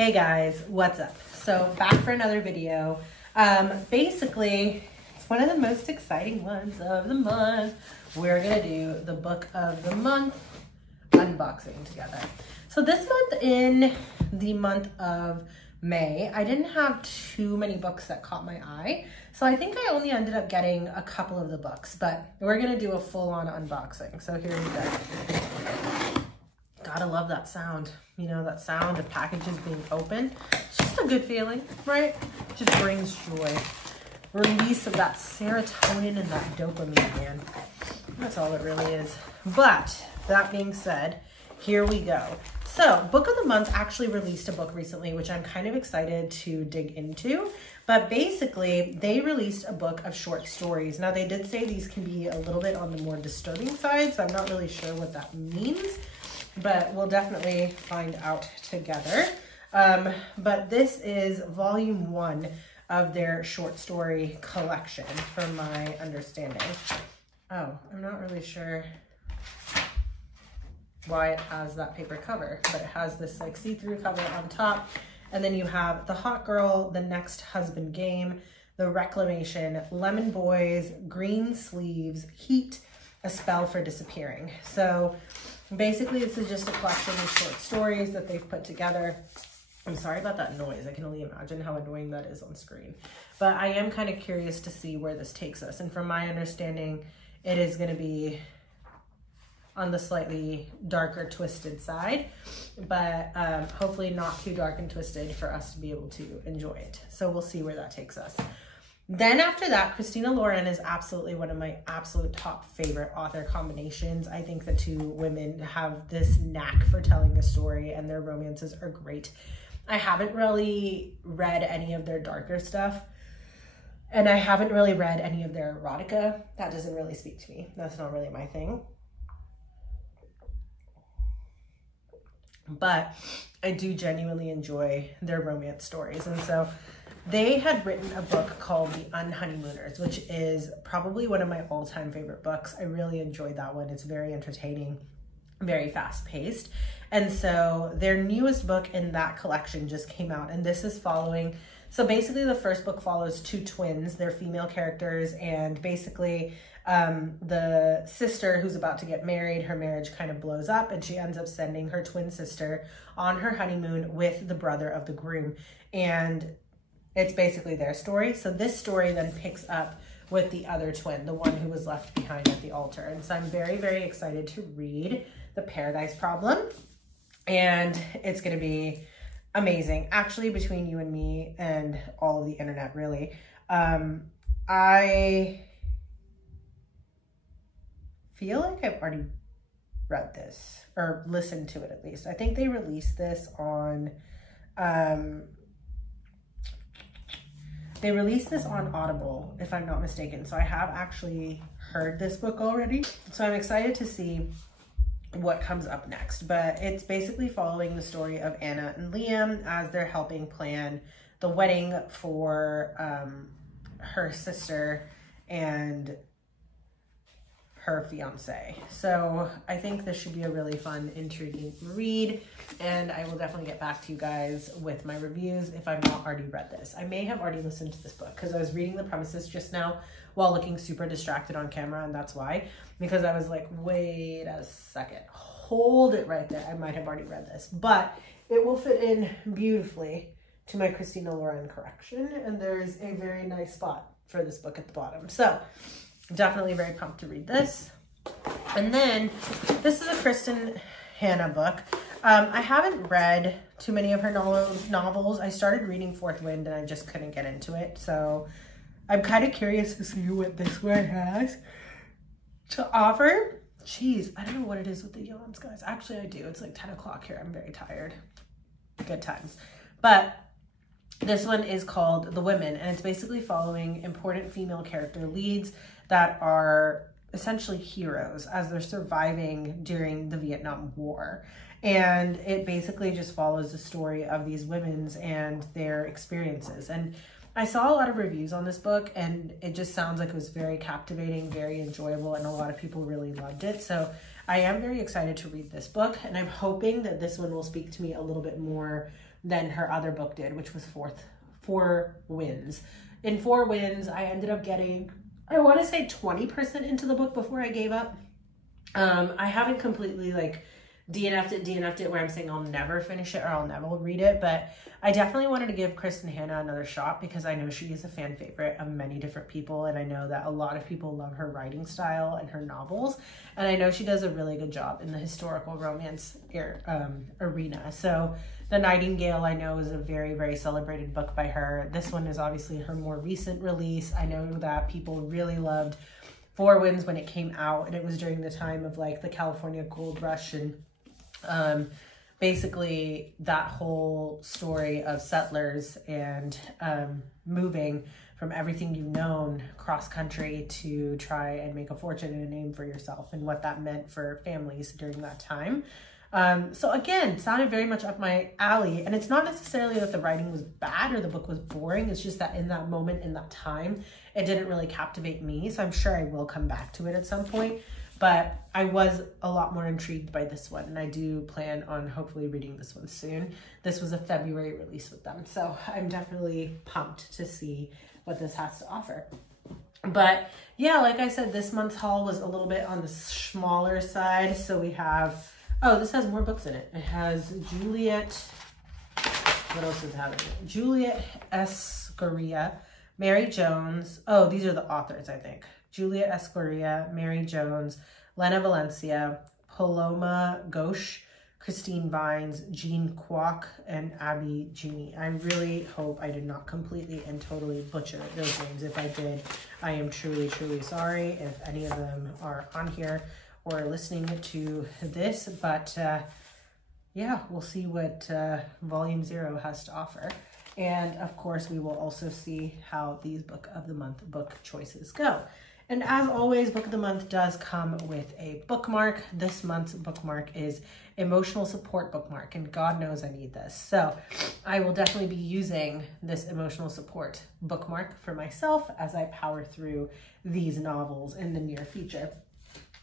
Hey guys, what's up? So back for another video. Basically, it's one of the most exciting ones of the month. We're gonna do the book of the month unboxing together. So this month, in the month of May, I didn't have too many books that caught my eye. So I think I only ended up getting a couple of the books, but we're gonna do a full-on unboxing. So here we go. Gotta love that sound. You know, that sound of packages being opened. It's just a good feeling, right? Just brings joy. Release of that serotonin and that dopamine, man. That's all it really is. But that being said, here we go. So Book of the Month actually released a book recently, which I'm kind of excited to dig into. But basically, they released a book of short stories. Now, they did say these can be a little bit on the more disturbing side, so I'm not really sure what that means, but we'll definitely find out together. But this is volume 1 of their short story collection, from my understanding. Oh, I'm not really sure why it has that paper cover, but it has this like see-through cover on top. And then you have The Hot Girl, The Next Husband Game, The Reclamation, Lemon Boys, Green Sleeves, Heat, A Spell for Disappearing. So basically, this is just a collection of short stories that they've put together. I'm sorry about that noise. I can only imagine how annoying that is on screen. But I am kind of curious to see where this takes us. And from my understanding, it is going to be on the slightly darker, twisted side, but hopefully not too dark and twisted for us to be able to enjoy it. So we'll see where that takes us. Then after that, Christina Lauren is absolutely one of my absolute top favorite author combinations. I think the two women have this knack for telling a story, and their romances are great. I haven't really read any of their darker stuff, and I haven't really read any of their erotica. That doesn't really speak to me. That's not really my thing. But I do genuinely enjoy their romance stories. And so they had written a book called The Unhoneymooners, which is probably one of my all-time favorite books. I really enjoyed that one. It's very entertaining, very fast-paced. And so their newest book in that collection just came out, and this is following. So basically the first book follows two twins. They're female characters, and basically the sister who's about to get married, her marriage kind of blows up, and she ends up sending her twin sister on her honeymoon with the brother of the groom. And it's basically their story. So this story then picks up with the other twin, the one who was left behind at the altar. And so I'm very, very excited to read The Paradise Problem. And it's going to be amazing. Actually, between you and me and all of the internet, really, I feel like I've already read this, or listened to it at least. I think they released this on Audible, if I'm not mistaken. So I have actually heard this book already. So I'm excited to see what comes up next. But it's basically following the story of Anna and Liam as they're helping plan the wedding for her sister and her fiance. So I think this should be a really fun, intriguing read, and I will definitely get back to you guys with my reviews if I've not already read this. I may have already listened to this book because I was reading the premises just now while looking super distracted on camera, and that's why, because I was like, wait a second, hold it right there. I might have already read this, but it will fit in beautifully to my Christina Lauren collection, and there's a very nice spot for this book at the bottom. So definitely very pumped to read this. And then this is a Kristen Hanna book. I haven't read too many of her novels. I started reading Fourth Wind and I just couldn't get into it. So I'm kind of curious to see what this one has to offer. Jeez, I don't know what it is with the yawns, guys. Actually, I do. It's like 10 o'clock here. I'm very tired. Good times. But this one is called The Women, and it's basically following important female character leads that are essentially heroes as they're surviving during the Vietnam War. And it basically just follows the story of these women's and their experiences. And I saw a lot of reviews on this book, and it just sounds like it was very captivating, very enjoyable, and a lot of people really loved it. So I am very excited to read this book, and I'm hoping that this one will speak to me a little bit more than her other book did, which was Four Winds. In Four Winds, I ended up getting, I want to say 20% into the book before I gave up. I haven't completely like DNF'd it where I'm saying I'll never finish it or I'll never read it, but I definitely wanted to give Kristen Hanna another shot because I know she is a fan favorite of many different people, and I know that a lot of people love her writing style and her novels, and I know she does a really good job in the historical romance arena. So The Nightingale, I know, is a very, very celebrated book by her. This one is obviously her more recent release. I know that people really loved Four Winds when it came out, and it was during the time of like the California gold rush and basically that whole story of settlers and moving from everything you've known cross country to try and make a fortune and a name for yourself, and what that meant for families during that time. So again, sounded very much up my alley, and it's not necessarily that the writing was bad or the book was boring. It's just that in that moment, in that time, it didn't really captivate me. So I'm sure I will come back to it at some point, but I was a lot more intrigued by this one, and I do plan on hopefully reading this one soon. This was a February release with them, so I'm definitely pumped to see what this has to offer. But yeah, like I said, this month's haul was a little bit on the smaller side. So we have, oh, this has more books in it. It has Juliet, what else does it have in it? Juliet Escoria, Mary Jones. Oh, these are the authors, I think. Juliet Escoria, Mary Jones, Lena Valencia, Paloma Ghosh, Christine Vines, Jean Kwok, and Abby Genie. I really hope I did not completely and totally butcher those names. If I did, I am truly, truly sorry if any of them are on here or listening to this. But yeah, we'll see what Volume 0 has to offer. And of course, we will also see how these Book of the Month book choices go. And as always, Book of the Month does come with a bookmark. This month's bookmark is Emotional Support Bookmark, and God knows I need this. So I will definitely be using this Emotional Support bookmark for myself as I power through these novels in the near future.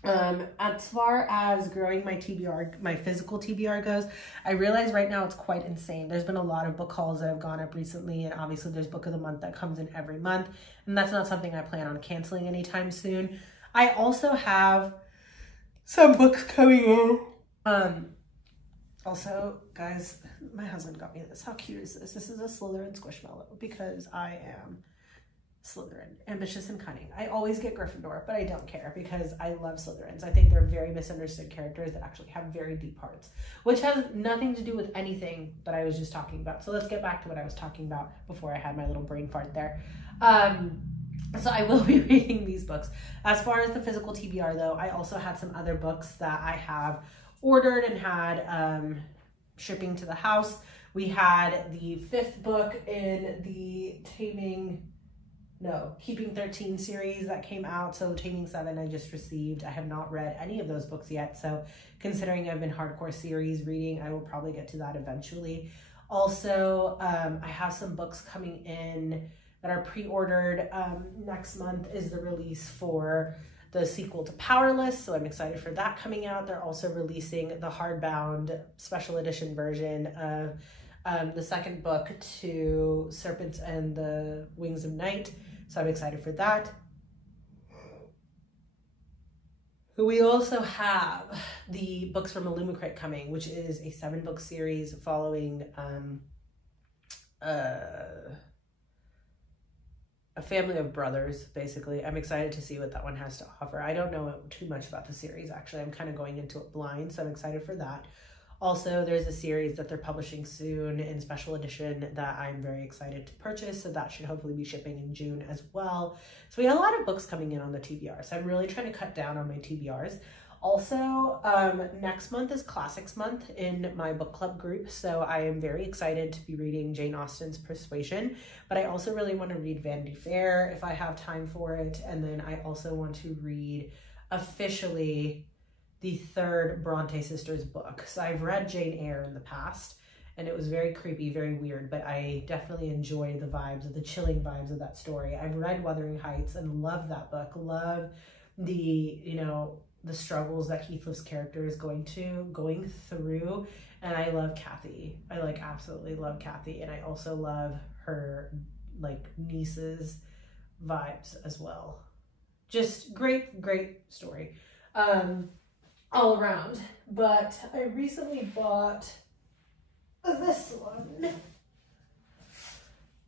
As far as growing my TBR, my physical TBR goes, I realize right now it's quite insane. There's been a lot of book hauls that have gone up recently, and obviously there's Book of the Month that comes in every month, and that's not something I plan on canceling anytime soon. I also have some books coming in. Also, guys, my husband got me this. How cute is this? This is a Slytherin Squishmallow because I am Slytherin, ambitious and cunning. I always get Gryffindor, but I don't care because I love Slytherins. I think they're very misunderstood characters that actually have very deep hearts, which has nothing to do with anything that I was just talking about. So let's get back to what I was talking about before I had my little brain fart there. So I will be reading these books. As far as the physical TBR though, I also had some other books that I have ordered and had shipping to the house. We had the 5th book in the Keeping 13 series that came out. So Taming 7 I just received. I have not read any of those books yet. So considering I've been hardcore series reading, I will probably get to that eventually. Also, I have some books coming in that are pre-ordered. Next month is the release for the sequel to Powerless, so I'm excited for that coming out. They're also releasing the hardbound special edition version of the 2nd book to Serpents and the Wings of Night, so I'm excited for that. We also have the books from Illumicrate coming, which is a 7-book series following a family of brothers, basically. I'm excited to see what that one has to offer. I don't know too much about the series, actually. I'm kind of going into it blind, so I'm excited for that. Also, there's a series that they're publishing soon in special edition that I'm very excited to purchase, so that should hopefully be shipping in June as well. So we have a lot of books coming in on the TBR, so I'm really trying to cut down on my TBRs. Also, next month is Classics Month in my book club group, so I am very excited to be reading Jane Austen's Persuasion, but I also really want to read Vanity Fair if I have time for it, and then I also want to read officially the 3rd Bronte Sisters book. So I've read Jane Eyre in the past, and it was very creepy, very weird, but I definitely enjoy the vibes, the chilling vibes of that story. I've read Wuthering Heights and love that book, love the, the struggles that Heathcliff's character is going through. And I love Kathy. I like absolutely love Kathy. And I also love her like niece's vibes as well. Just great story all around. But I recently bought this one,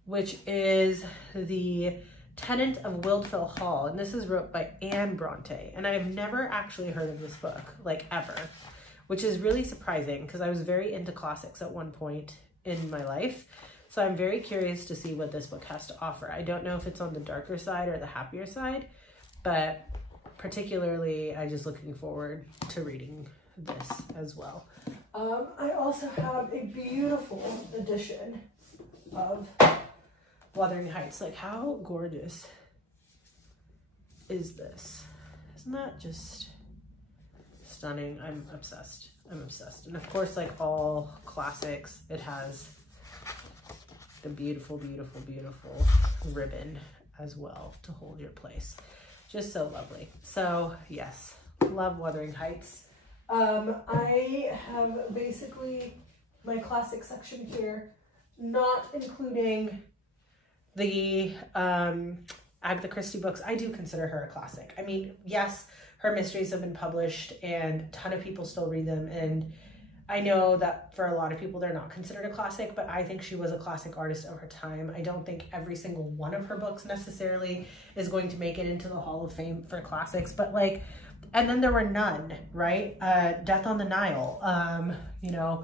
which is The Tenant of Wildfell Hall, and this is wrote by Anne Bronte, and I've never actually heard of this book, like ever, which is really surprising because I was very into classics at one point in my life. So I'm very curious to see what this book has to offer. I don't know if it's on the darker side or the happier side, but particularly I'm just looking forward to reading this as well. I also have a beautiful edition of Wuthering Heights. Like, how gorgeous is this? Isn't that just stunning? I'm obsessed. I'm obsessed. And of course, like all classics, it has the beautiful, beautiful, beautiful ribbon as well to hold your place. Just so lovely. So yes, love Wuthering Heights. I have basically my classic section here, not including the Agatha Christie books. I do consider her a classic. I mean, yes, her mysteries have been published and a ton of people still read them, and I know that for a lot of people they're not considered a classic, but I think she was a classic artist of her time. I don't think every single one of her books necessarily is going to make it into the Hall of Fame for classics, but like, and then there were none, right? Death on the Nile, you know,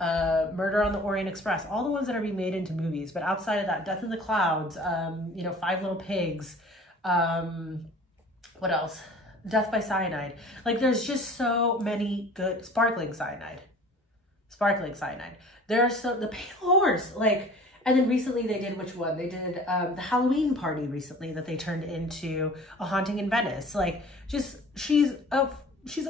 Murder on the Orient Express, all the ones that are being made into movies. But outside of that, Death in the Clouds, you know, Five Little Pigs, what else? Death by Cyanide. Like, there's just so many good, Sparkling Cyanide. There are so, The Pale Horse, like, and then recently they did, which one? They did the Halloween Party recently that they turned into A Haunting in Venice. Like, just, she's a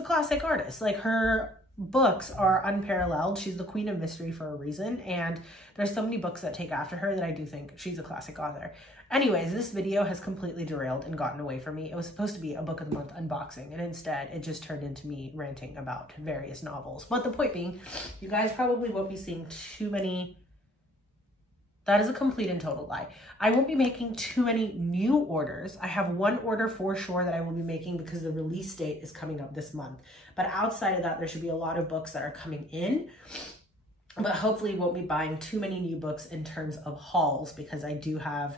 classic artist. Like, her books are unparalleled. She's the queen of mystery for a reason, and there's so many books that take after her that I do think she's a classic author. Anyways, this video has completely derailed and gotten away from me. It was supposed to be a book of the month unboxing, and instead it just turned into me ranting about various novels. But the point being, you guys probably won't be seeing too many. That is a complete and total lie. I won't be making too many new orders. I have one order for sure that I will be making because the release date is coming up this month. But outside of that, there should be a lot of books that are coming in. But hopefully won't be buying too many new books in terms of hauls, because I do have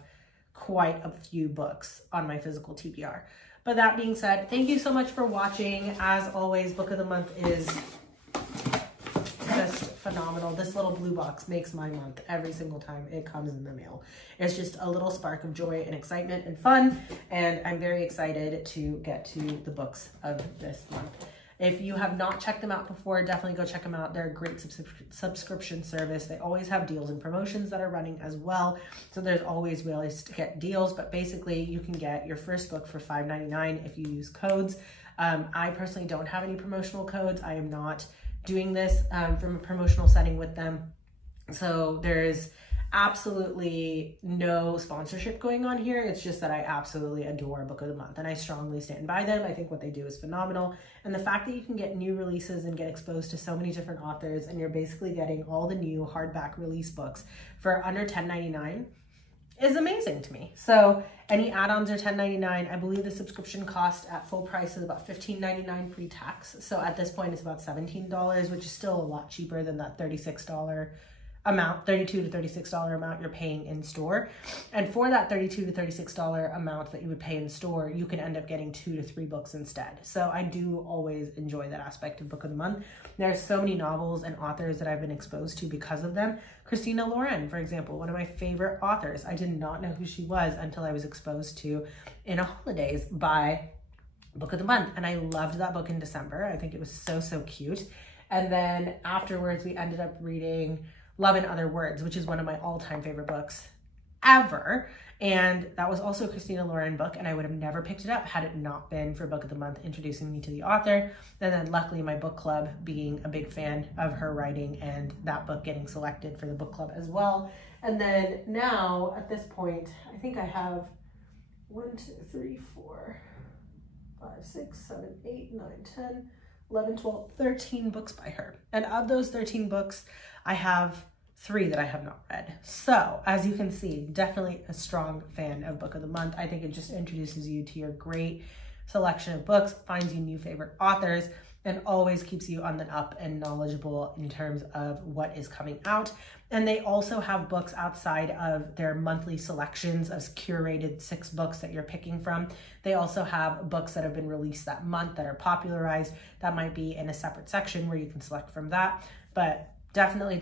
quite a few books on my physical TBR. But that being said, thank you so much for watching. As always, book of the month is just phenomenal. This little blue box makes my month every single time it comes in the mail. It's just a little spark of joy and excitement and fun, and I'm very excited to get to the books of this month. If you have not checked them out before, definitely go check them out. They're a great subscription service. They always have deals and promotions that are running as well. So there's always ways to get deals, but basically you can get your first book for $5.99 if you use codes. I personally don't have any promotional codes. I am not doing this from a promotional setting with them. So there's absolutely no sponsorship going on here. It's just that I absolutely adore Book of the Month and I strongly stand by them. I think what they do is phenomenal. And the fact that you can get new releases and get exposed to so many different authors, and you're basically getting all the new hardback release books for under $10.99 is amazing to me. So any add-ons are $10.99. I believe the subscription cost at full price is about $15.99 pre-tax. So at this point it's about $17, which is still a lot cheaper than that $36 amount, $32 to $36 amount you're paying in store. And for that $32 to $36 amount that you would pay in store, you can end up getting 2 to 3 books instead. So I do always enjoy that aspect of Book of the Month. There's so many novels and authors that I've been exposed to because of them. Christina Lauren, for example, one of my favorite authors. I did not know who she was until I was exposed to In a Holidays by Book of the Month. And I loved that book in December. I think it was so, so cute. And then afterwards, we ended up reading Love in Other Words, which is one of my all-time favorite books ever. And that was also a Christina Lauren book, and I would have never picked it up had it not been for Book of the Month introducing me to the author. And then luckily my book club being a big fan of her writing and that book getting selected for the book club as well. And then now at this point, I think I have 1, 2, 3, 4, 5, 6, 7, 8, 9, 10, 11, 12, 13 books by her. And of those 13 books, I have 3 that I have not read. So as you can see, definitely a strong fan of Book of the Month. I think it just introduces you to your great selection of books, finds you new favorite authors, and always keeps you on the up and knowledgeable in terms of what is coming out. And they also have books outside of their monthly selections of curated 6 books that you're picking from. They also have books that have been released that month that are popularized. That might be in a separate section where you can select from that. But definitely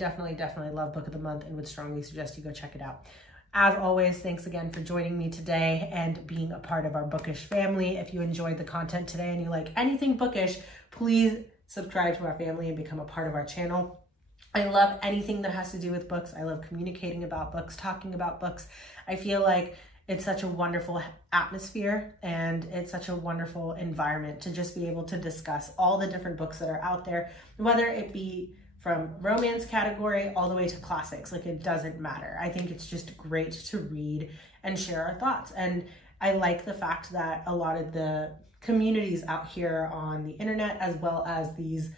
love Book of the Month and would strongly suggest you go check it out. As always, thanks again for joining me today and being a part of our Bookish family. If you enjoyed the content today and you like anything bookish, please subscribe to our family and become a part of our channel. I love anything that has to do with books. I love communicating about books, talking about books. I feel like it's such a wonderful atmosphere and it's such a wonderful environment to just be able to discuss all the different books that are out there, whether it be from romance category all the way to classics. Like, it doesn't matter. I think it's just great to read and share our thoughts. And I like the fact that a lot of the communities out here on the internet, as well as these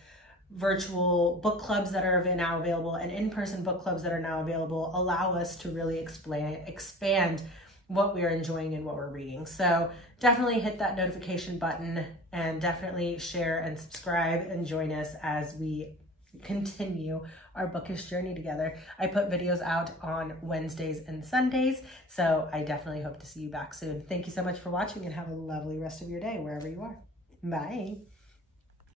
virtual book clubs that are now available and in-person book clubs that are now available, allow us to really expand what we are enjoying and what we're reading. So definitely hit that notification button and definitely share and subscribe and join us as we continue our bookish journey together. I put videos out on Wednesdays and Sundays, so I definitely hope to see you back soon. Thank you so much for watching and have a lovely rest of your day wherever you are. Bye.